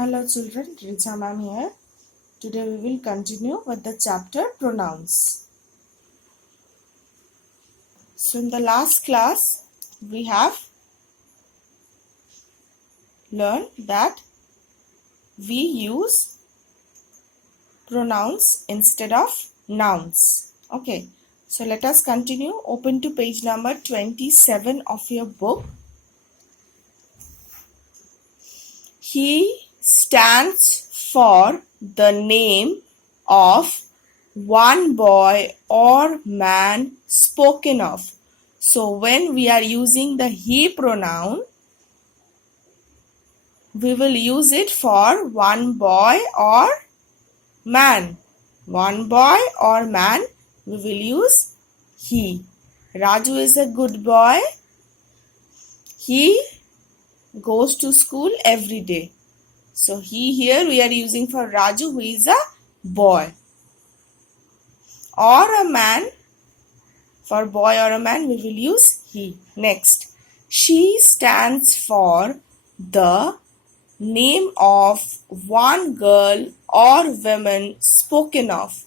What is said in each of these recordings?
Hello children, Richa ma'am here. Today we will continue with the chapter pronouns. So in the last class we have learned that we use pronouns instead of nouns. Okay, so let us continue. Open to page number 27 of your book. He stands for the name of one boy or man spoken of. So when we are using the he pronoun, we will use it for one boy or man. One boy or man, we will use he. Raju is a good boy. He goes to school every day. So he here we are using for Raju, who is a boy. Or a man, for boy or a man we will use he. Next, she stands for the name of one girl or woman spoken of.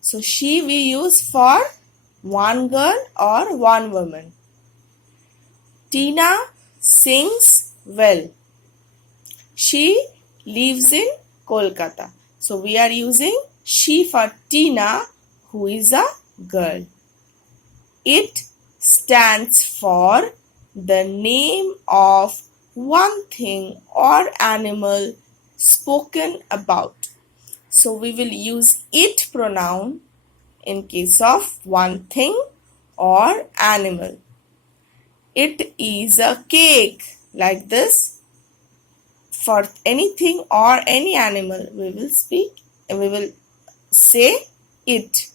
So she we use for one girl or one woman. Tina sings well. She lives in Kolkata. So we are using she for Tina, who is a girl. It stands for the name of one thing or animal spoken about. So we will use it pronoun in case of one thing or animal. It is a cake, like this. For anything or any animal, we will say it.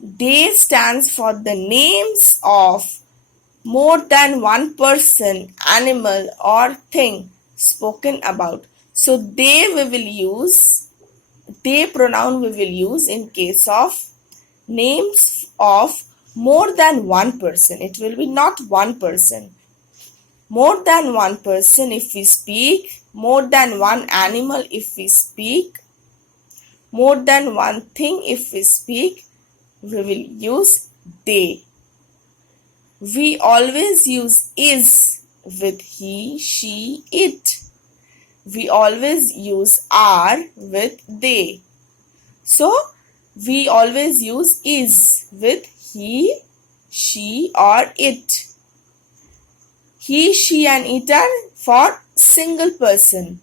They stands for the names of more than one person, animal or thing spoken about. So they pronoun we will use in case of names of more than one person. It will be not one person. More than one person if we speak, more than one animal if we speak, more than one thing if we speak, we will use they. We always use is with he, she, it. We always use are with they. So, we always use is with he, she or it. He, she and it are for single person.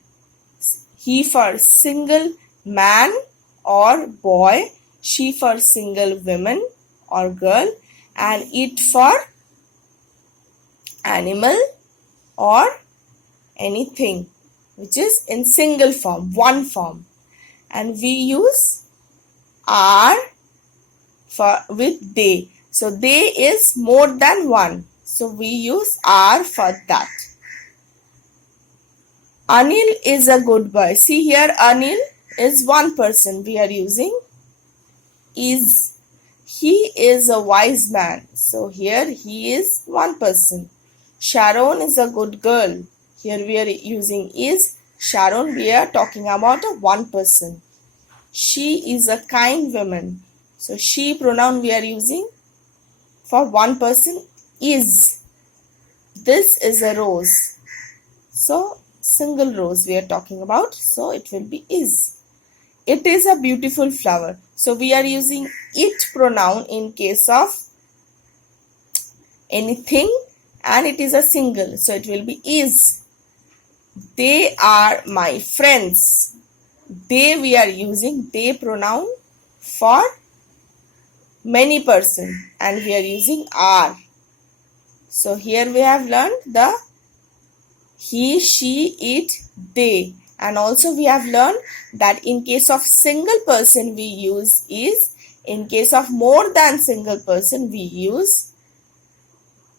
He for single man or boy, she for single woman or girl, and it for animal or anything which is in single form, one form. And we use are for with they. So they is more than one. So we use are for that. Anil is a good boy. See here, Anil is one person. We are using is. He is a wise man. So here he is one person. Sharon is a good girl. Here we are using is. Sharon, we are talking about a one person. She is a kind woman. So she pronoun we are using for one person is. This is a rose. So single rose we are talking about. So it will be is. It is a beautiful flower. So we are using it pronoun in case of anything and it is a single. So it will be is. They are my friends. They we are using they pronoun for many person and we are using are. So here we have learned the he, she, it, they. And also we have learned that in case of single person we use is. In case of more than single person we use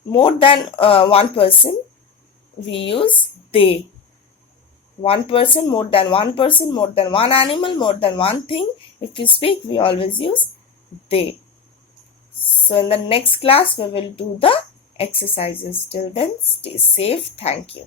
more than one person we use they. One person, more than one animal, more than one thing. If we speak, we always use they. So in the next class, we will do the exercises. Till then, stay safe. Thank you.